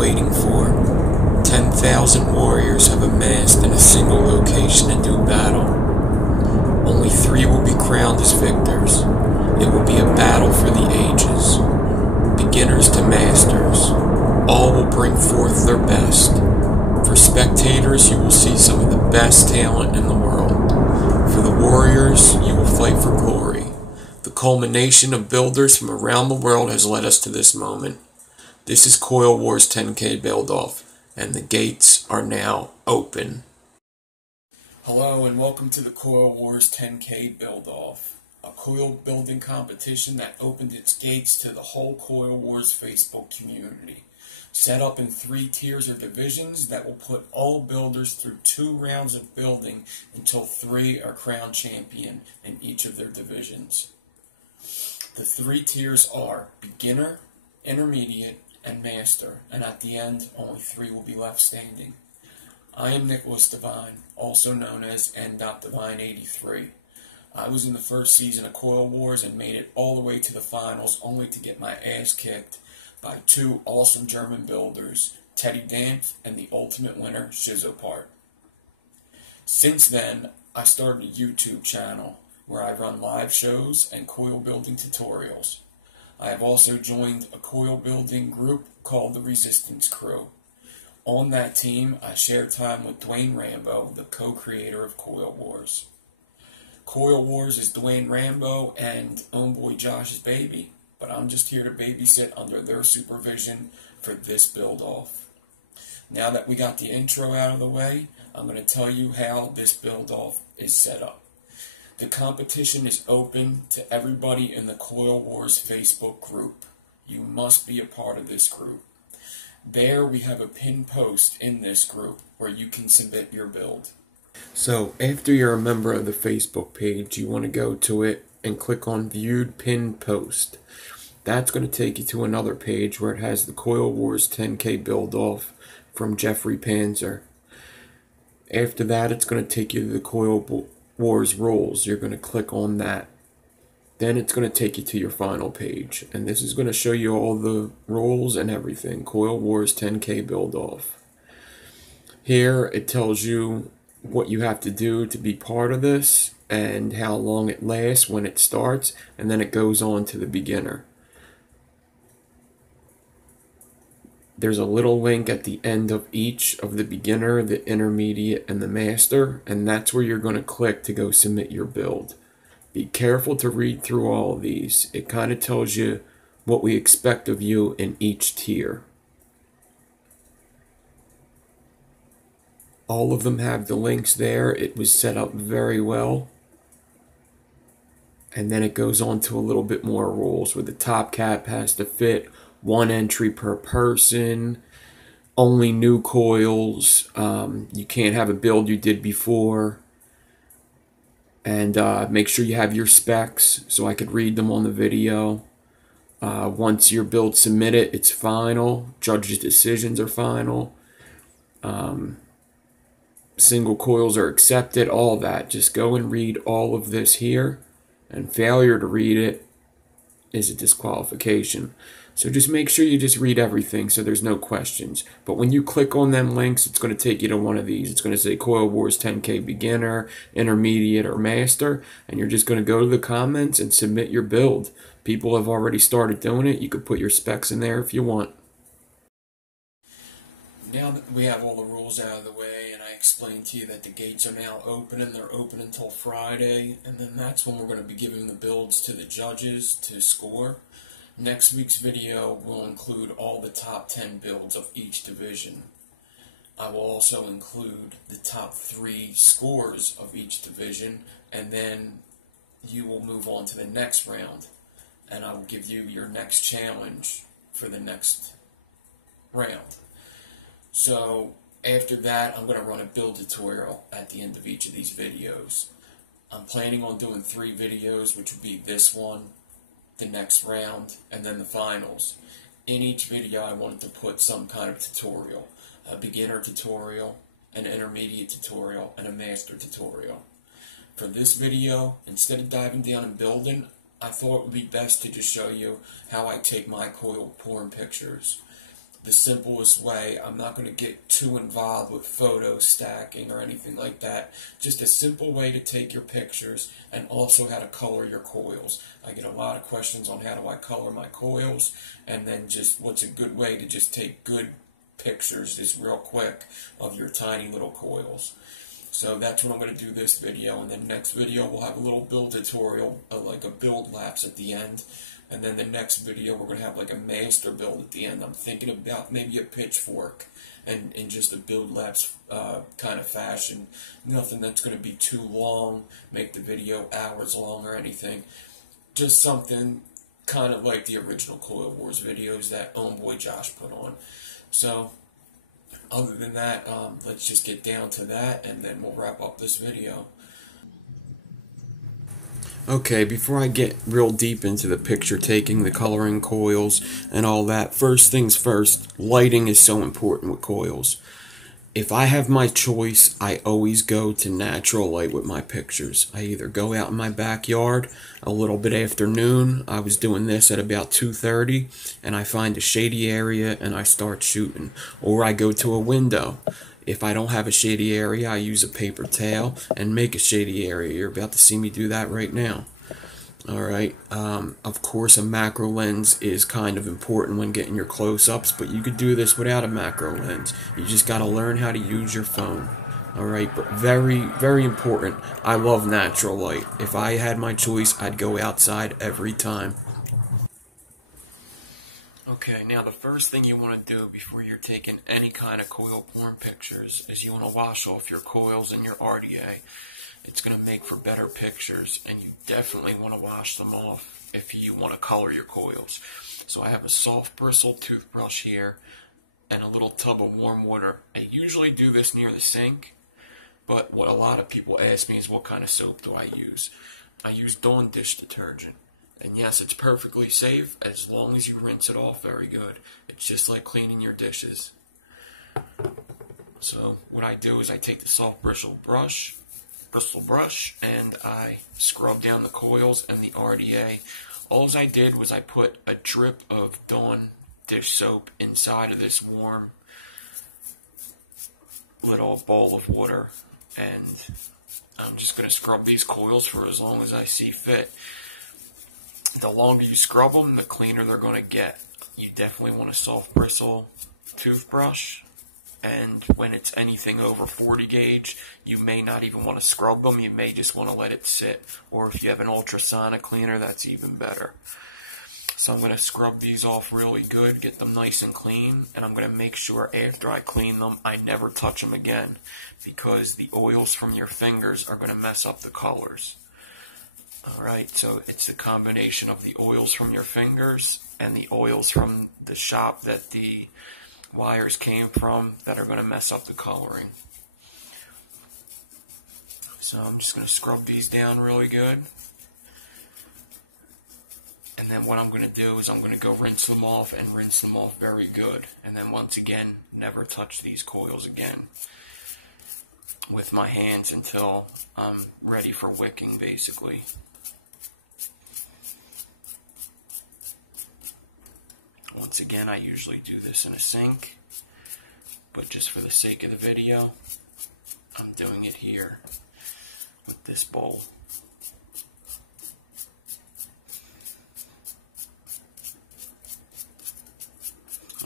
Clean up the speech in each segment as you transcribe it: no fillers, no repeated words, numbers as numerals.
waiting for. 10,000 warriors have amassed in a single location to do battle. Only 3 will be crowned as victors. It will be a battle for the ages. Beginners to masters. All will bring forth their best. For spectators, you will see some of the best talent in the world. For the warriors, you will fight for glory. The culmination of builders from around the world has led us to this moment. This is COIL WARS 10K Build-Off, and the gates are now open. Hello and welcome to the COIL WARS 10K Build-Off, a coil building competition that opened its gates to the whole COIL WARS Facebook community. Set up in 3 tiers or divisions that will put all builders through 2 rounds of building until 3 are crowned champion in each of their divisions. The 3 tiers are beginner, intermediate, and master, and at the end, only 3 will be left standing. I am Nicholas Devine, also known as N.Devine83. I was in the first season of COIL WARS and made it all the way to the finals, only to get my ass kicked by 2 awesome German builders, Teddy Dampf and the ultimate winner, Shizopart. Since then, I started a YouTube channel where I run live shows and coil building tutorials. I have also joined a coil building group called the Resistance Crew. On that team, I share time with Dwayne Rambo, the co-creator of COIL WARS. COIL WARS is Dwayne Rambo and homeboy Josh's baby, but I'm just here to babysit under their supervision for this build-off. Now that we got the intro out of the way, I'm going to tell you how this build-off is set up. The competition is open to everybody in the COIL WARS Facebook group. You must be a part of this group. There we have a pinned post in this group where you can submit your build. So after you're a member of the Facebook page, you want to go to it and click on Viewed Pinned Post. That's going to take you to another page where it has the COIL WARS 10K Build-Off from Jeffrey Panzer. After that, it's going to take you to the COIL WARS Rules. You're going to click on that. Then it's going to take you to your final page. And this is going to show you all the rules and everything. COIL WARS 10K Build-Off. Here, it tells you what you have to do to be part of this and how long it lasts when it starts. And then it goes on to the beginner. There's a little link at the end of each of the beginner, the intermediate, and the master, and that's where you're going to click to go submit your build. Be careful to read through all of these. It kind of tells you what we expect of you in each tier. All of them have the links there. It was set up very well. And then it goes on to a little bit more rules where the top cap has to fit 1 entry per person, only new coils, you can't have a build you did before, and make sure you have your specs so I could read them on the video. Once your build's submitted, it's final. Judges' decisions are final. Single coils are accepted, all that. Just go and read all of this here, and failure to read it is a disqualification. So just make sure you just read everything so there's no questions. But when you click on them links, it's going to take you to one of these. It's going to say COIL WARS 10K Beginner, Intermediate, or Master. And you're just going to go to the comments and submit your build. People have already started doing it. You could put your specs in there if you want. Now that we have all the rules out of the way and I explained to you that the gates are now open and they're open until Friday, and then that's when we're going to be giving the builds to the judges to score. Next week's video will include all the top 10 builds of each division. I will also include the top 3 scores of each division, and then you will move on to the next round, and I will give you your next challenge for the next round. So after that, I'm going to run a build tutorial at the end of each of these videos. I'm planning on doing 3 videos, which will be this one, the next round, and then the finals. In each video I wanted to put some kind of tutorial. A beginner tutorial, an intermediate tutorial, and a master tutorial. For this video, instead of diving down and building, I thought it would be best to just show you how I take my coil porn pictures. the simplest way. I'm not going to get too involved with photo stacking or anything like that. Just a simple way to take your pictures and also how to color your coils. I get a lot of questions on how do I color my coils, and then just what's a good way to just take good pictures just real quick of your tiny little coils. So that's what I'm going to do this video, and then next video we'll have a little build tutorial, like a build lapse at the end. And then the next video we're going to have like a master build at the end. I'm thinking about maybe a pitchfork and in just a build lapse kind of fashion. Nothing that's going to be too long, make the video hours long or anything. Just something kind of like the original Coil Wars videos that Homeboy Josh put on. So other than that, let's just get down to that and then we'll wrap up this video. Okay, before I get real deep into the picture taking, the coloring coils, and all that, first things first, lighting is so important with coils. If I have my choice, I always go to natural light with my pictures. I either go out in my backyard a little bit after noon. I was doing this at about 2:30, and I find a shady area and I start shooting. Or I go to a window. If I don't have a shady area, I use a paper towel and make a shady area. You're about to see me do that right now. Alright, of course a macro lens is kind of important when getting your close-ups, but you could do this without a macro lens. You just got to learn how to use your phone. Alright, but very, very important. I love natural light. If I had my choice, I'd go outside every time. Okay, now the first thing you want to do before you're taking any kind of coil porn pictures is you want to wash off your coils and your RDA. It's going to make for better pictures, and you definitely want to wash them off if you want to color your coils. So I have a soft bristle toothbrush here and a little tub of warm water. I usually do this near the sink, but what a lot of people ask me is what kind of soap do I use. I use Dawn dish detergent. And yes, it's perfectly safe as long as you rinse it off very good. It's just like cleaning your dishes. So what I do is I take the soft bristle brush, and I scrub down the coils and the RDA. All I did was I put a drip of Dawn dish soap inside of this warm little bowl of water, and I'm just going to scrub these coils for as long as I see fit. The longer you scrub them, the cleaner they're going to get. You definitely want a soft bristle toothbrush, and when it's anything over 40 gauge, you may not even want to scrub them. You may just want to let it sit. Or if you have an ultrasonic cleaner, that's even better. So I'm going to scrub these off really good, get them nice and clean, and I'm going to make sure after I clean them, I never touch them again, because the oils from your fingers are going to mess up the colors. Alright, so it's the combination of the oils from your fingers and the oils from the shop that the wires came from that are going to mess up the coloring. So I'm just going to scrub these down really good. And then what I'm going to do is I'm going to go rinse them off, and rinse them off very good. And then once again, never touch these coils again with my hands until I'm ready for wicking, basically. Once again, I usually do this in a sink, but just for the sake of the video, I'm doing it here with this bowl.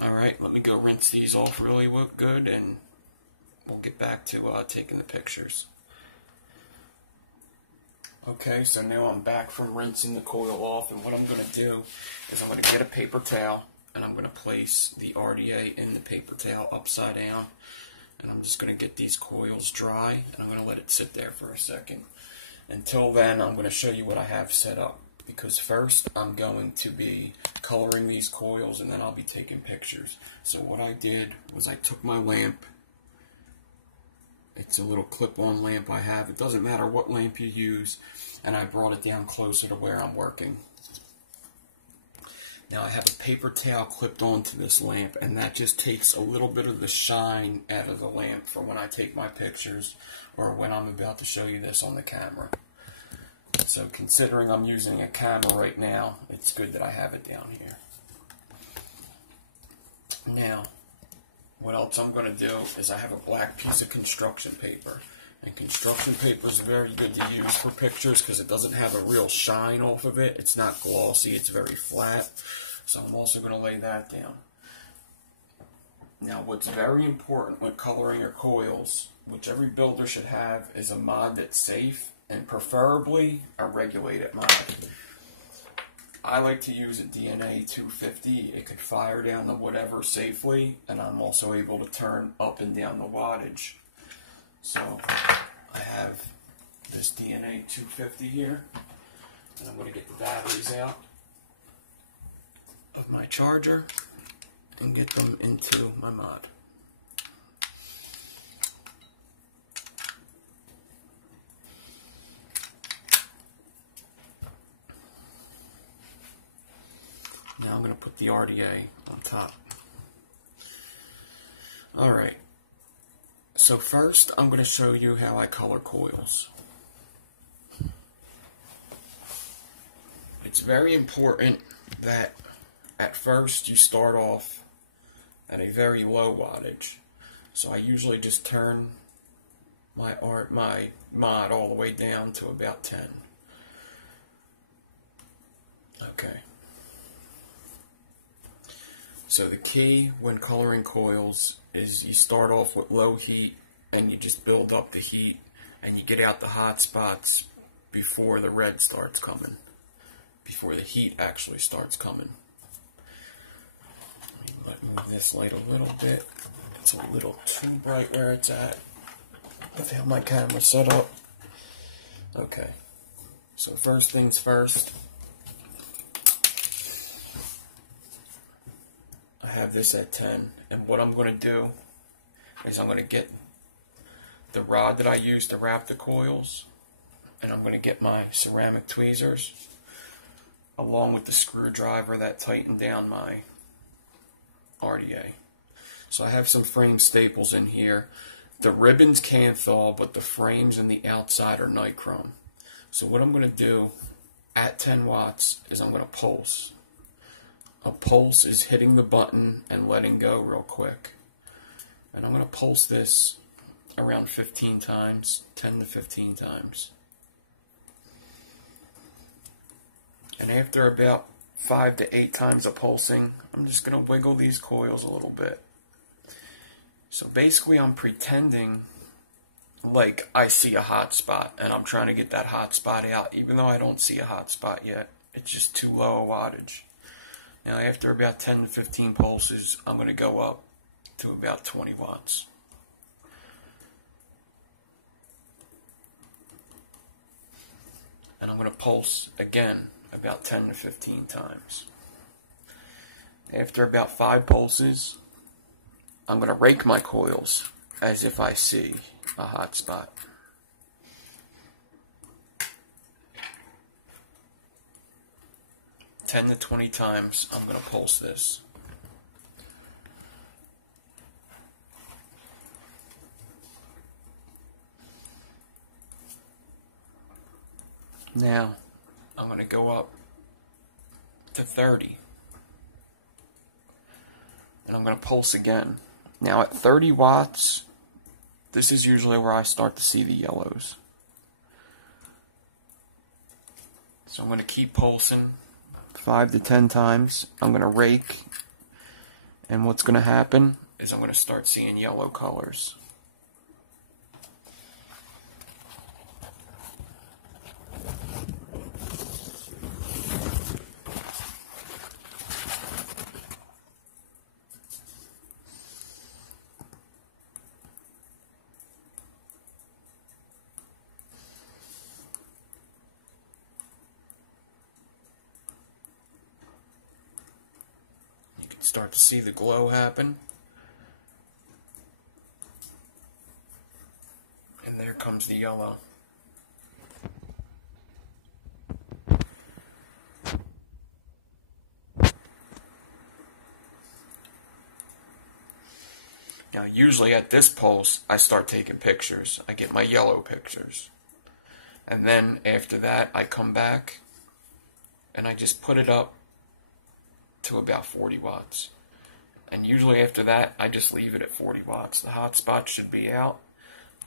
Alright, let me go rinse these off really good, and we'll get back to taking the pictures. Okay, so now I'm back from rinsing the coil off, and what I'm going to do is I'm going to get a paper towel, and I'm going to place the RDA in the paper towel upside down, and I'm just going to get these coils dry, and I'm going to let it sit there for a second. Until then, I'm going to show you what I have set up, because first I'm going to be coloring these coils, and then I'll be taking pictures. So what I did was I took my lamp. It's a little clip-on lamp I have. It doesn't matter what lamp you use, and I brought it down closer to where I'm working. Now I have a paper towel clipped onto this lamp, and that just takes a little bit of the shine out of the lamp for when I take my pictures or when I'm about to show you this on the camera. So considering I'm using a camera right now, it's good that I have it down here. Now, what else I'm going to do is I have a black piece of construction paper. And construction paper is very good to use for pictures because it doesn't have a real shine off of it. It's not glossy, it's very flat. So I'm also going to lay that down. Now what's very important when coloring your coils, which every builder should have, is a mod that's safe and preferably a regulated mod. I like to use a DNA 250. It could fire down the whatever safely, and I'm also able to turn up and down the wattage. So I have this DNA 250 here, and I'm going to get the batteries out of my charger and get them into my mod. Now I'm going to put the RDA on top. Alright, so first I'm going to show you how I color coils. It's very important that at first you start off at a very low wattage. So I usually just turn my mod all the way down to about 10. Okay. So the key when coloring coils is you start off with low heat and you just build up the heat and you get out the hot spots before the red starts coming, before the heat actually starts coming. Let me move this light a little bit. It's a little too bright where it's at with how my camera's set up. Okay, so first things first. I have this at 10, and what I'm going to do is I'm going to get the rod that I use to wrap the coils, and I'm going to get my ceramic tweezers along with the screwdriver that tightened down my RDA. So I have some frame staples in here. The ribbons can't thaw, but the frames and the outside are nichrome. So what I'm going to do at 10 watts is I'm going to pulse. A pulse is hitting the button and letting go real quick. And I'm going to pulse this around 15 times, 10 to 15 times. And after about 5 to 8 times of pulsing, I'm just going to wiggle these coils a little bit. So basically I'm pretending like I see a hot spot and I'm trying to get that hot spot out, even though I don't see a hot spot yet. It's just too low a wattage. Now after about 10 to 15 pulses, I'm going to go up to about 20 watts. And I'm going to pulse again about 10 to 15 times. After about 5 pulses, I'm going to rake my coils as if I see a hot spot. "10 to 20 times I'm going to pulse this. Now I'm going to go up to 30. And I'm going to pulse again. Now at 30 watts, this is usually where I start to see the yellows. So I'm going to keep pulsing 5 to 10 times. I'm going to rake, and what's going to happen is I'm going to start seeing yellow colors. Start to see the glow happen. And there comes the yellow. Now usually at this pulse I start taking pictures. I get my yellow pictures. And then after that I come back and I just put it up to about 40 watts. And usually after that, I just leave it at 40 watts. The hotspot should be out.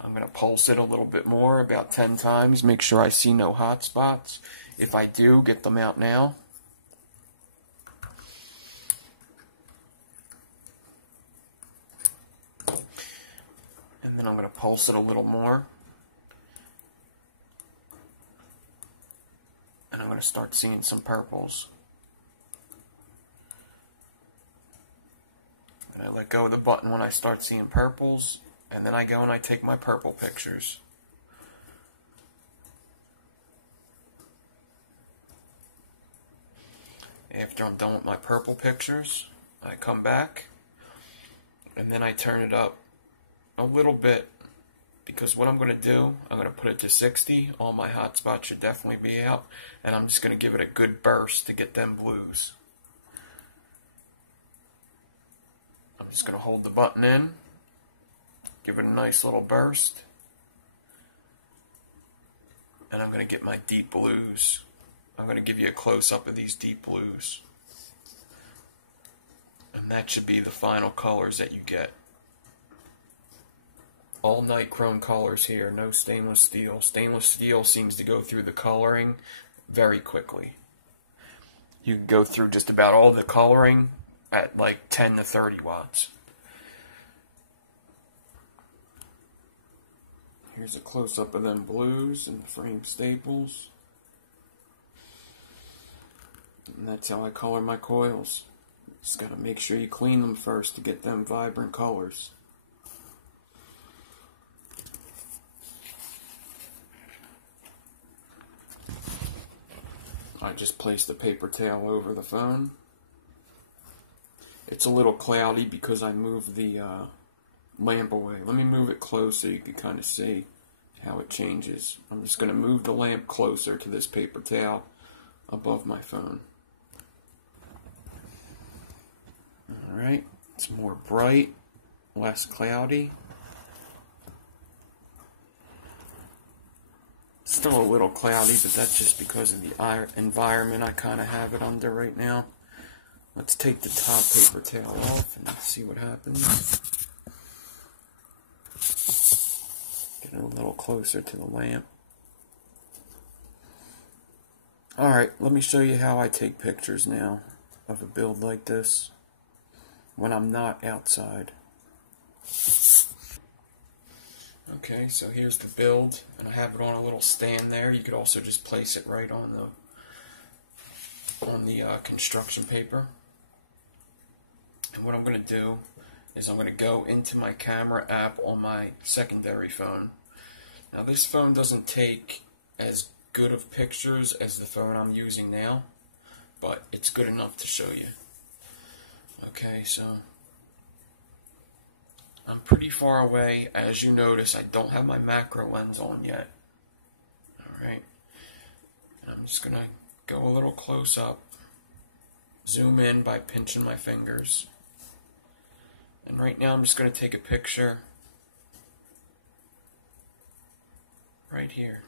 I'm going to pulse it a little bit more, about 10 times. Make sure I see no hot spots. If I do, get them out now. And then I'm going to pulse it a little more. And I'm going to start seeing some purples. And I let go of the button when I start seeing purples. And then I go and I take my purple pictures. After I'm done with my purple pictures, I come back and then I turn it up a little bit, because what I'm going to do, I'm going to put it to 60. All my hot spots should definitely be out, and I'm just going to give it a good burst to get them blues. I'm just going to hold the button in, give it a nice little burst, and I'm going to get my deep blues. I'm going to give you a close-up of these deep blues. And that should be the final colors that you get. All nichrome colors here, no stainless steel. Stainless steel seems to go through the coloring very quickly. You can go through just about all the coloring at like 10 to 30 watts. Here's a close-up of them blues and the frame staples. And that's how I color my coils. Just gotta make sure you clean them first to get them vibrant colors. I just placed the paper towel over the phone. It's a little cloudy because I moved the lamp away. Let me move it close so you can kind of see how it changes. I'm just going to move the lamp closer to this paper towel above my phone. Alright, it's more bright, less cloudy. Still a little cloudy, but that's just because of the environment I kind of have it under right now. Let's take the top paper towel off and see what happens. Get it a little closer to the lamp. Alright, let me show you how I take pictures now of a build like this when I'm not outside. Okay, so here's the build, and I have it on a little stand there. You could also just place it right on the construction paper. And what I'm going to do is I'm going to go into my camera app on my secondary phone. Now this phone doesn't take as good of pictures as the phone I'm using now, but it's good enough to show you. Okay, so I'm pretty far away. As you notice, I don't have my macro lens on yet. Alright, and I'm just going to go a little close up, zoom in by pinching my fingers. And right now I'm just going to take a picture right here.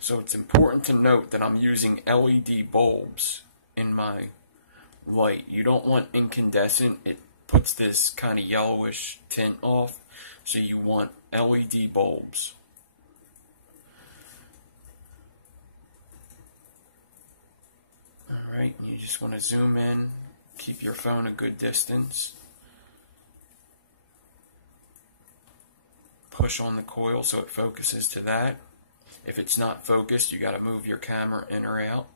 So it's important to note that I'm using LED bulbs in my light. You don't want incandescent. It puts this kind of yellowish tint off, so you want LED bulbs. Alright, you just want to zoom in, keep your phone a good distance, push on the coil so it focuses to that. If it's not focused, you got to move your camera in or out.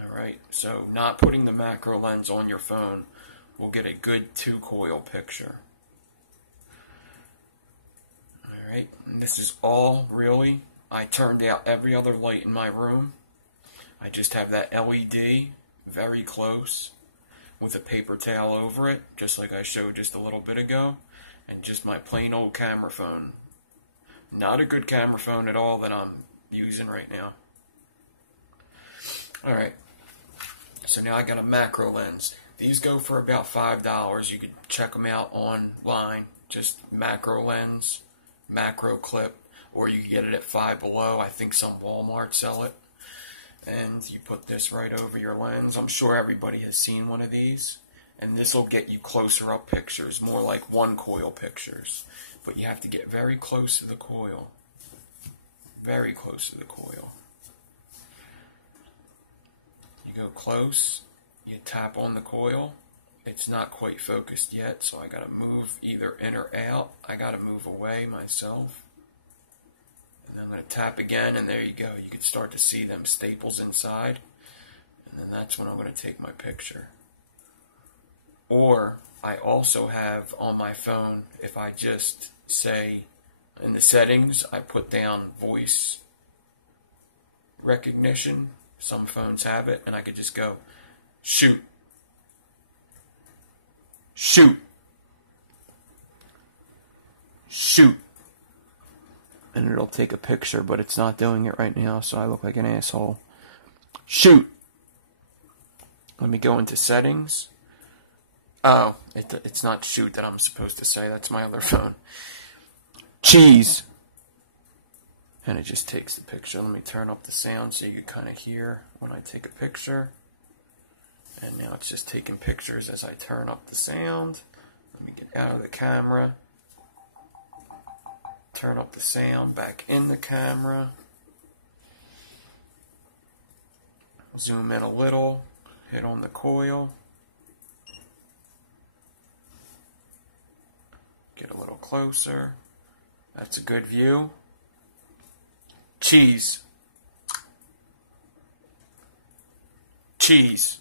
Alright, so not putting the macro lens on your phone will get a good 2-coil picture. Alright, and this is all really, I turned out every other light in my room. I just have that LED very close with a paper towel over it, just like I showed just a little bit ago, and just my plain old camera phone. Not a good camera phone at all that I'm using right now. Alright. So now I got a macro lens. These go for about $5. You could check them out online. Just macro lens, macro clip, or you can get it at Five Below. I think some Walmart sell it. and you put this right over your lens. I'm sure everybody has seen one of these, and this will get you closer up pictures, more like one coil pictures. But you have to get very close to the coil. Very close to the coil. You go close, you tap on the coil. It's not quite focused yet, so I gotta move either in or out. I gotta move away myself. And I'm gonna tap again, and there you go. You can start to see them staples inside. And then that's when I'm gonna take my picture. Or I also have on my phone, if I just say in the settings, I put down voice recognition. Some phones have it, and I could just go, shoot. Shoot. Shoot. And it'll take a picture, but it's not doing it right now, so I look like an asshole. Shoot. Let me go into settings. Oh, it's not shoot that I'm supposed to say. That's my other phone. Cheese. And it just takes the picture. Let me turn up the sound so you can kind of hear when I take a picture. And now it's just taking pictures as I turn up the sound. Let me get out of the camera. Turn up the sound back in the camera. Zoom in a little. Hit on the coil. Get a little closer. That's a good view. Cheese. Cheese.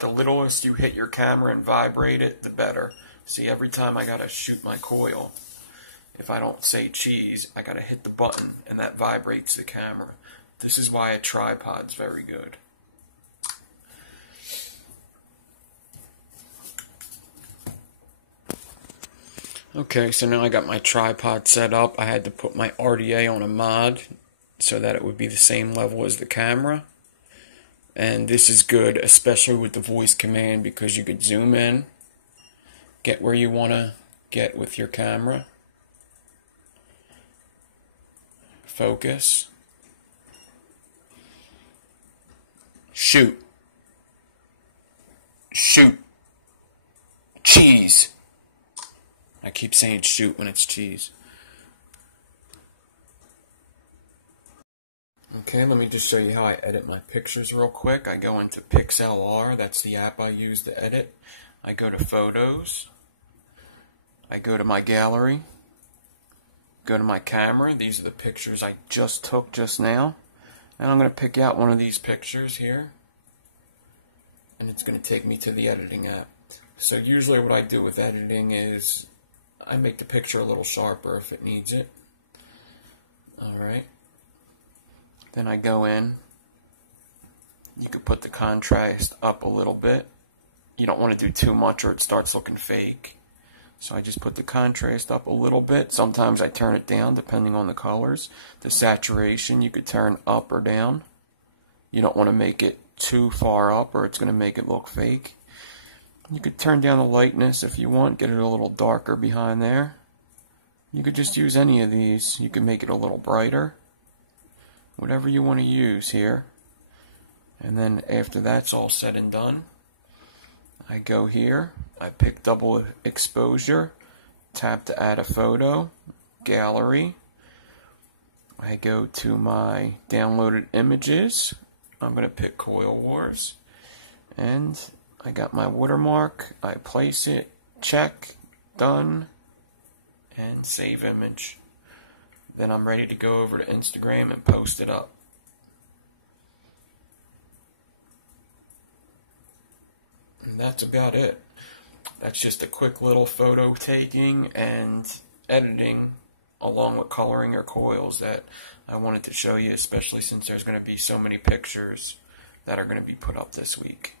The littlest you hit your camera and vibrate it, the better. See, every time I gotta shoot my coil, if I don't say cheese, I gotta hit the button, and that vibrates the camera. This is why a tripod's very good. Okay, so now I got my tripod set up. I had to put my RDA on a mod so that it would be the same level as the camera. And this is good, especially with the voice command, because you could zoom in, get where you want to get with your camera, focus, shoot, shoot, cheese. I keep saying shoot when it's cheese. Okay, let me just show you how I edit my pictures real quick. I go into PixLR, that's the app I use to edit. I go to Photos. I go to my gallery. Go to my camera. These are the pictures I just took just now. And I'm going to pick out one of these pictures here. And it's going to take me to the editing app. So usually what I do with editing is I make the picture a little sharper if it needs it. Alright. Then I go in. You could put the contrast up a little bit. You don't want to do too much or it starts looking fake. So I just put the contrast up a little bit. Sometimes I turn it down depending on the colors. The saturation you could turn up or down. You don't want to make it too far up or it's going to make it look fake. You could turn down the lightness if you want, get it a little darker behind there. You could just use any of these. You can make it a little brighter. Whatever you want to use here. And then after that's all said and done, I go here, I pick double exposure, tap to add a photo, gallery. I go to my downloaded images. I'm going to pick Coil Wars. And I got my watermark, I place it, check, done, and save image. Then I'm ready to go over to Instagram and post it up. And that's about it. That's just a quick little photo taking and editing along with coloring your coils that I wanted to show you, especially since there's going to be so many pictures that are going to be put up this week.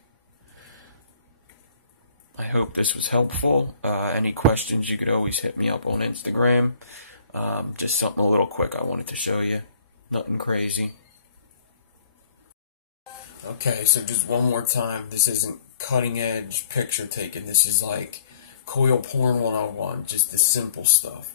I hope this was helpful. Any questions, you could always hit me up on Instagram. Just something a little quick I wanted to show you. Nothing crazy. Okay, so just one more time. This isn't cutting edge picture taking. This is like coil porn 101. Just the simple stuff.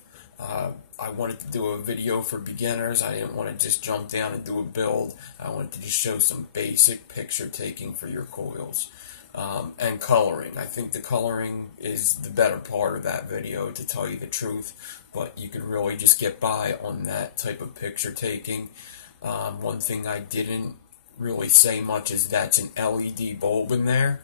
I wanted to do a video for beginners. I didn't want to just jump down and do a build. I wanted to just show some basic picture taking for your coils. And coloring. I think the coloring is the better part of that video, to tell you the truth, but you could really just get by on that type of picture taking. One thing I didn't really say much is that's an LED bulb in there,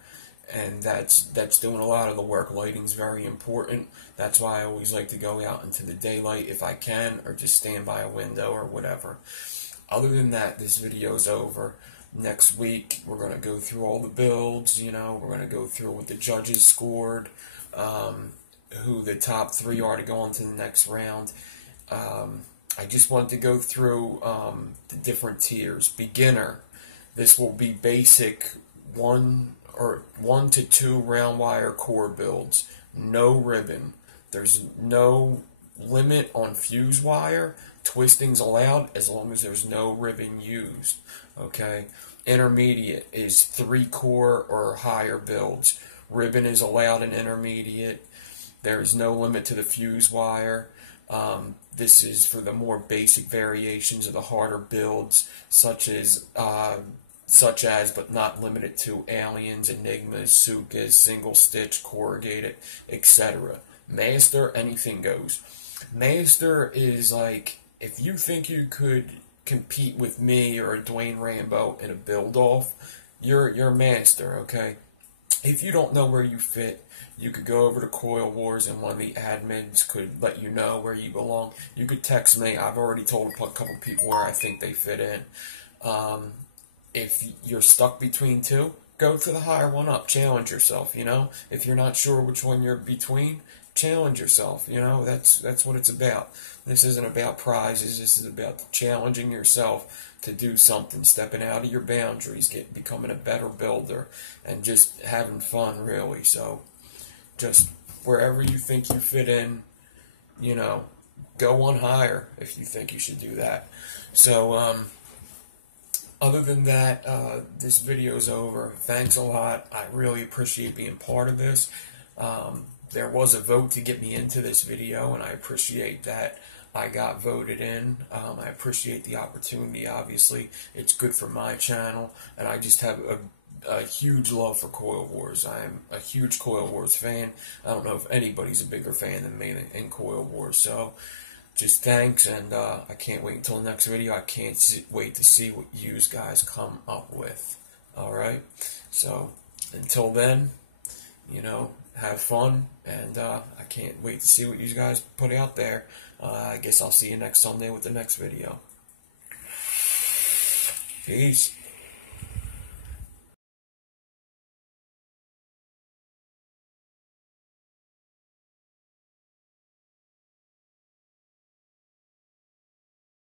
and that's doing a lot of the work. Lighting's very important. That's why I always like to go out into the daylight if I can, or just stand by a window or whatever. Other than that, this video's over. Next week, we're going to go through all the builds, we're going to go through what the judges scored, who the top 3 are to go on to the next round. I just wanted to go through the different tiers. Beginner, this will be basic 1 to 2 round wire core builds. No ribbon. There's no limit on fuse wire. Twisting's allowed as long as there's no ribbon used. Okay. Intermediate is 3 core or higher builds. Ribbon is allowed in intermediate. There is no limit to the fuse wire. This is for the more basic variations of the harder builds, such as but not limited to aliens, enigmas, sukas, single stitch, corrugated, etc. Master, anything goes. Master is like, if you think you could compete with me or Dwayne Rambo in a build-off, you're master, okay? If you don't know where you fit, you could go over to COIL WARS and one of the admins could let you know where you belong. You could text me. I've already told a couple people where I think they fit in. If you're stuck between 2, go to the higher one up. Challenge yourself, If you're not sure which one you're between, challenge yourself, That's what it's about. This isn't about prizes. This is about challenging yourself to do something, stepping out of your boundaries, becoming a better builder, and just having fun, really. So just wherever you think you fit in, go on higher if you think you should do that. So other than that, this video is over. Thanks a lot. I really appreciate being part of this. There was a vote to get me into this video, and I appreciate that I got voted in. I appreciate the opportunity, obviously. It's good for my channel, and I just have a huge love for COIL WARS. I'm a huge COIL WARS fan. I don't know if anybody's a bigger fan than me in COIL WARS, so just thanks, and I can't wait until the next video. I can't wait to see what you guys come up with. Alright? So, until then, have fun, and I can't wait to see what you guys put out there. I guess I'll see you next Sunday with the next video. Peace.